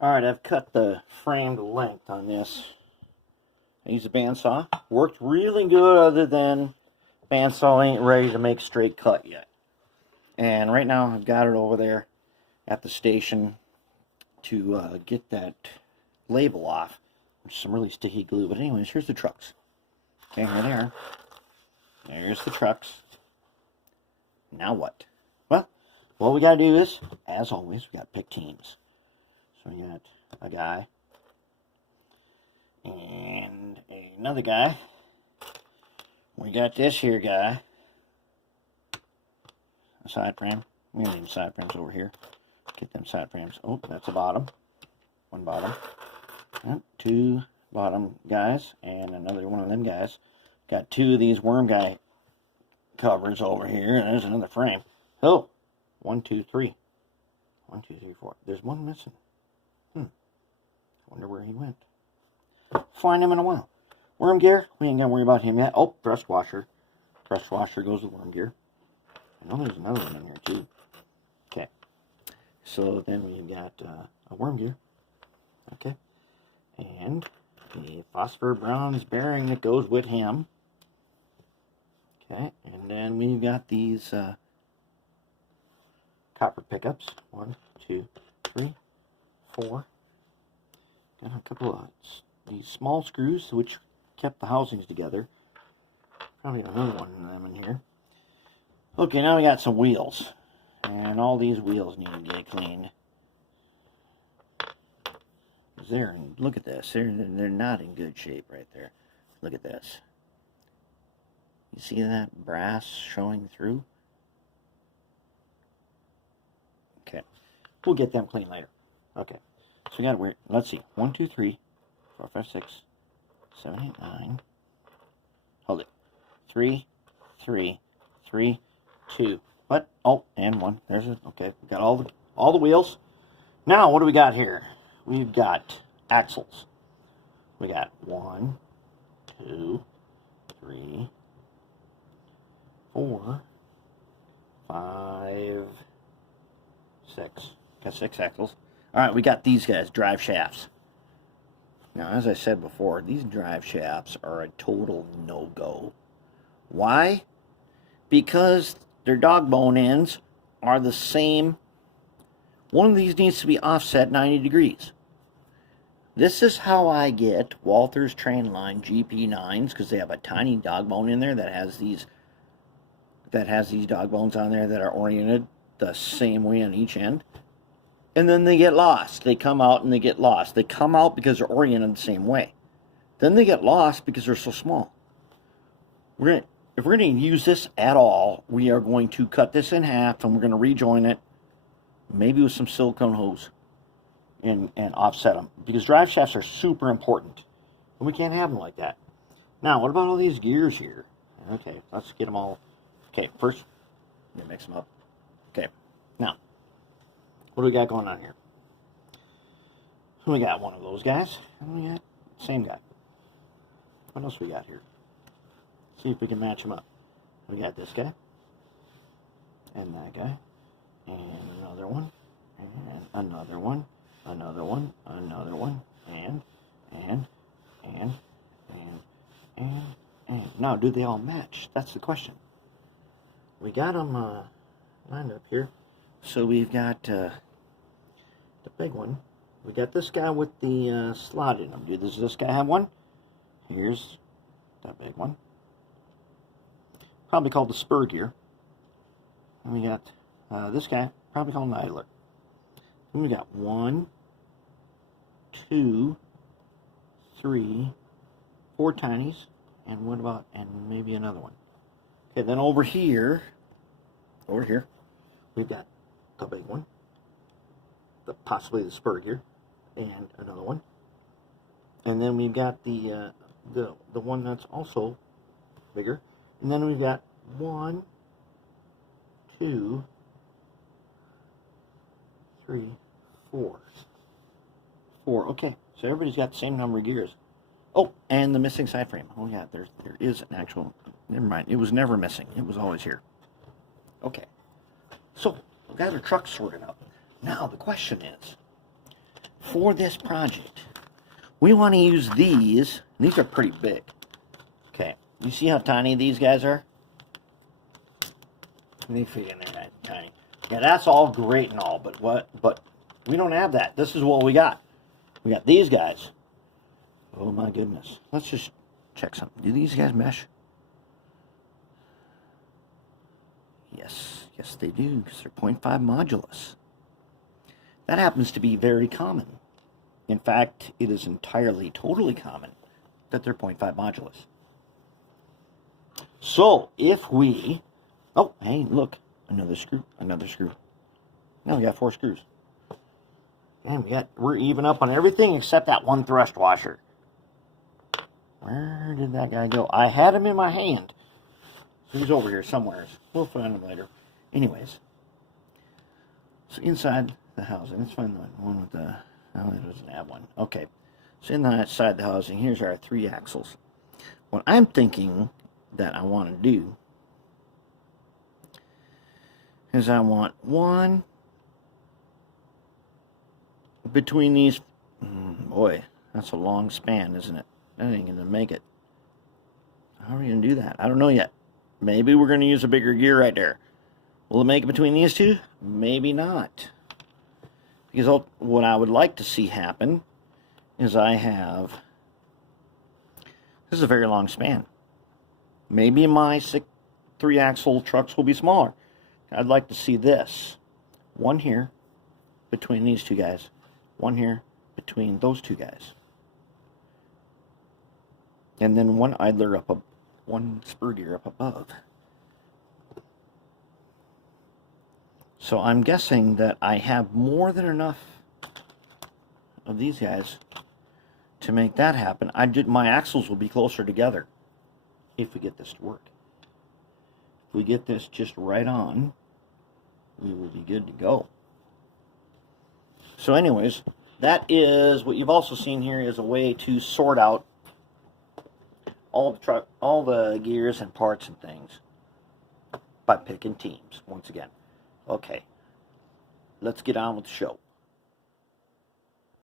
Alright, I've cut the framed length on this. I used a bandsaw. Worked really good, other than bandsaw ain't ready to make straight cut yet. And right now I've got it over there at the station to get that label off, which is some really sticky glue. But anyways, here's the trucks. Okay, here they are. There's the trucks. Now what? Well, what we got to do is, as always, we got to pick teams. So we got a guy and another guy. We got this here guy. A side frame. We got these side frames over here. Get them side frames. Oh, that's a bottom. One bottom. Yep, two bottom guys and another one of them guys. Got two of these worm guy covers over here, and there's another frame. Oh, 1, 2, 3. 1, 2, 3, 4. There's one missing. I wonder where he went. Find him in a while. Worm gear, we ain't got to worry about him yet. Oh, thrust washer. Thrust washer goes with worm gear. I know there's another one in here too. Okay. So then we've got a worm gear. Okay. And the phosphor bronze bearing that goes with him. Okay. And then we've got these copper pickups. 1, 2, 3, 4. Got a couple of these small screws which kept the housings together. Probably another one of them in here. Okay, now we got some wheels. And all these wheels need to get cleaned. Look at this. They're not in good shape right there. Look at this. You see that brass showing through? Okay. We'll get them clean later. Okay. So we got, let's see, 1, 2, 3, 4, 5, 6, 7, 8, 9. Hold it. 3, 3, 3, 2. What? Oh, and 1. There's it. Okay, we got all the wheels. Now, what do we got here? We've got axles. We got 1, 2, 3, 4, 5, 6. Got 6 axles. Alright, we got these guys, drive shafts. Now, as I said before, these drive shafts are a total no-go. Why? Because their dog bone ends are the same. One of these needs to be offset 90 degrees. This is how I get Walther's Train Line GP9s, because they have a tiny dog bone in there that has these dog bones on there that are oriented the same way on each end. And then they get lost. They come out and they get lost. They come out because they're oriented the same way. Then they get lost because they're so small. If we're going to use this at all, we are going to cut this in half and we're going to rejoin it, maybe with some silicone hose, and offset them. Because drive shafts are super important. And we can't have them like that. Now, what about all these gears here? Okay, let's get them all. Okay, first, let me mix them up. Okay, now, what do we got going on here? We got one of those guys, and we got the same guy. What else we got here? See if we can match them up. We got this guy, and that guy, and another one, and another one, another one, another one, and. Now, do they all match? That's the question. We got them lined up here. So we've got the big one. We got this guy with the slot in him. Does this guy have one? Here's that big one. Probably called the spur gear. And we got this guy, probably called an idler. Then we got 1, 2, 3, 4 tinies, and what about, and maybe another one. Okay, then over here, we've got the big one, possibly the spur gear, and another one. And then we've got the one that's also bigger. And then we've got 1, 2, 3, 4. 4. Okay, so everybody's got the same number of gears. Oh, and the missing side frame. Oh yeah, there is an actual. Never mind. It was never missing. It was always here. Okay. So we got our truck sorted out. Now the question is, for this project, we want to use these. These are pretty big. Okay, you see how tiny these guys are? They fit in there that tiny. Yeah, that's all great and all, but we don't have that. This is what we got. We got these guys. Oh my goodness. Let's just check something. Do these guys mesh? Yes, they do, because they're 0.5 modulus. That happens to be very common. In fact, it is entirely, totally common that they're 0.5 modulus. So, if we... Oh, hey, look. Another screw. Now we got 4 screws. And we're even up on everything except that one thrust washer. Where did that guy go? I had him in my hand. He's over here somewhere. We'll find him later. Anyways. So inside the housing. Let's find the one with the... Oh, it doesn't have one. Okay. So inside the housing, here's our 3 axles. What I'm thinking that I want to do is I want one between these. Boy, that's a long span, isn't it? That ain't going to make it. How are we going to do that? I don't know yet. Maybe we're going to use a bigger gear right there. Will it make it between these two? Maybe not. Because what I would like to see happen is I have... This is a very long span. Maybe my 3-axle trucks will be smaller. I'd like to see this. One here between these 2 guys. One here between those 2 guys. And then one idler up, one spur gear up above. So I'm guessing that I have more than enough of these guys to make that happen. My axles will be closer together if we get this to work. If we get this just right on, we will be good to go. So anyways, that is what you've also seen here is a way to sort out all the gears and parts and things by picking teams once again. Okay, let's get on with the show.